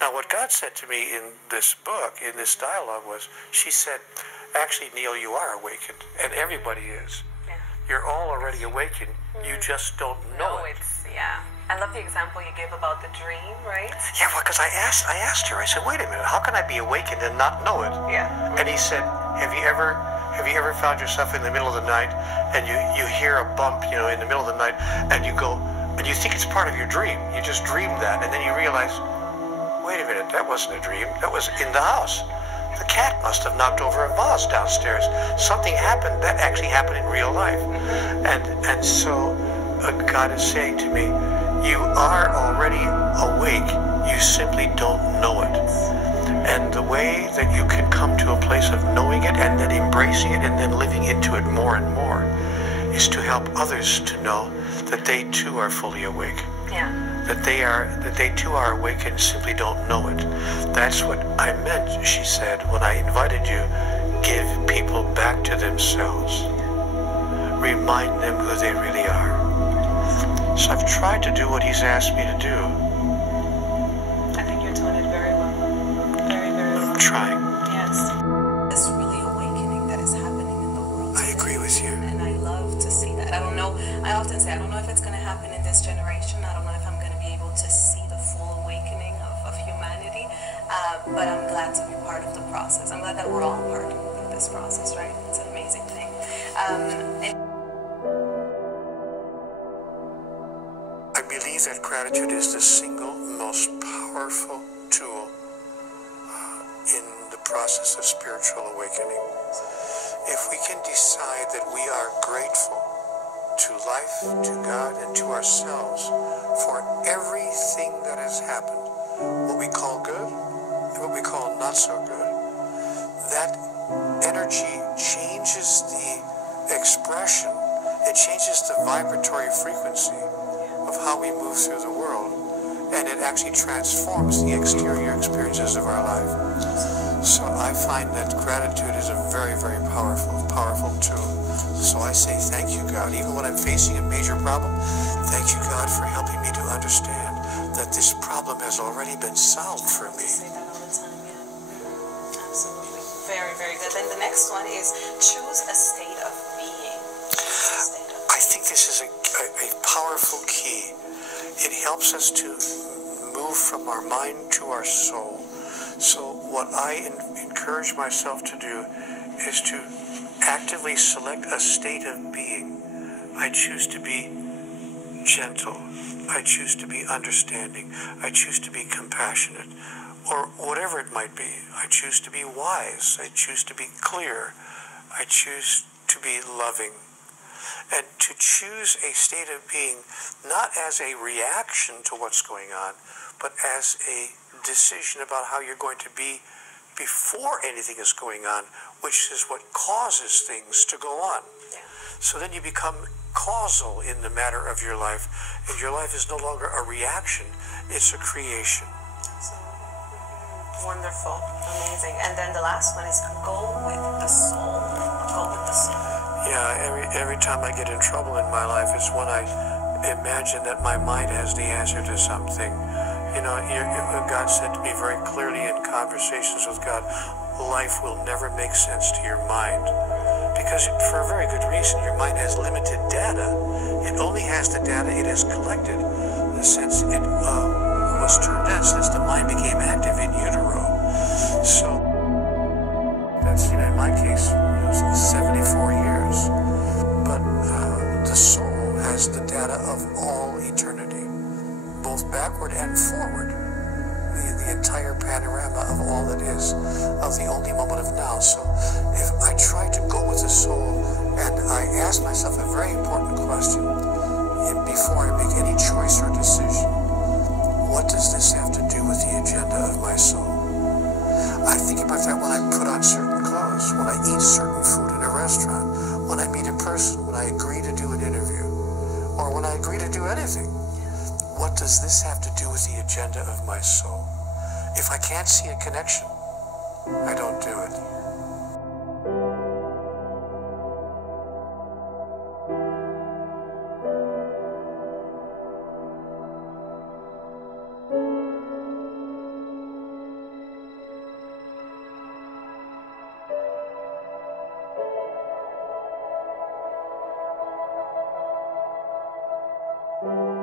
Now, what God said to me in this book, in this dialogue, was, she said, actually, Neil, you are awakened, and everybody is. Yeah. You're all already awakened. You just don't know it. Yeah. I love the example you gave about the dream, right? Yeah, well, because I asked her, I said, wait a minute, how can I be awakened and not know it? Yeah. And he said, have you ever found yourself in the middle of the night and you hear a bump, you know, in the middle of the night, and you go, and you think it's part of your dream. You just dreamed that, and then you realize, wait a minute, that wasn't a dream. That was in the house. The cat must have knocked over a vase downstairs. Something happened that actually happened in real life. And so God is saying to me, you are already awake. You simply don't know it. And the way that you can come to a place of knowing it and then embracing it and then living into it more and more is to help others to know that they too are fully awake. Yeah. That they too are awake and simply don't know it. That's what I meant, she said, when I invited you, give people back to themselves. Remind them who they really are. So I've tried to do what he's asked me to do. I think you're doing it very well. Very, very well. I'm trying. Yes. This really awakening that is happening in the world. I agree with you. And I love to see that. I don't know, I often say, I don't know if it's going to happen in this generation. I don't know if I'm going to be able to see the full awakening of humanity. But I'm glad to be part of the process. I'm glad that we're all part of this process, right? It's an amazing thing. I believe that gratitude is the single most powerful tool in the process of spiritual awakening. If we can decide that we are grateful to life, to God, and to ourselves for everything that has happened, what we call good and what we call not so good, that energy changes the expression, it changes the vibratory frequency of how we move through the world, and it actually transforms the exterior experiences of our life. So I find that gratitude is a very, very powerful tool. So I say thank you, God. Even when I'm facing a major problem, thank you, God, for helping me to understand that this problem has already been solved for me. I say that all the time, yeah. Absolutely. Very, very good. Then the next one is choose a state of being. I think this is a powerful key. It helps us to move from our mind to our soul. So what I encourage myself to do is to actively select a state of being. I choose to be gentle. I choose to be understanding. I choose to be compassionate, or whatever it might be. I choose to be wise. I choose to be clear. I choose to be loving. And to choose a state of being not as a reaction to what's going on, but as a decision about how you're going to be before anything is going on, which is what causes things to go on. Yeah. So then you become causal in the matter of your life, and your life is no longer a reaction, it's a creation. Wonderful, amazing. And then the last one is go with the soul. Go with the soul. Yeah, every time I get in trouble in my life is when I imagine that my mind has the answer to something. You know, God said to me very clearly in conversations with God, life will never make sense to your mind. Because for a very good reason, your mind has limited data. It only has the data it has collected since it was turned on, since the mind became active in utero. So that's, you know, in my case, it was 74 years. But the soul has the data of all eternity, both backward and forward. The entire panorama of all that is, of the only moment of now. So if I try to go with the soul, and I ask myself a very important question before I make any choice or decision, what does this have to do with the agenda of my soul? I think about that when I put on certain clothes, when I eat certain food in a restaurant, when I meet a person, when I agree to do an interview, or when I agree to do anything. What does this have to do with the agenda of my soul? If I can't see a connection, I don't do it. you.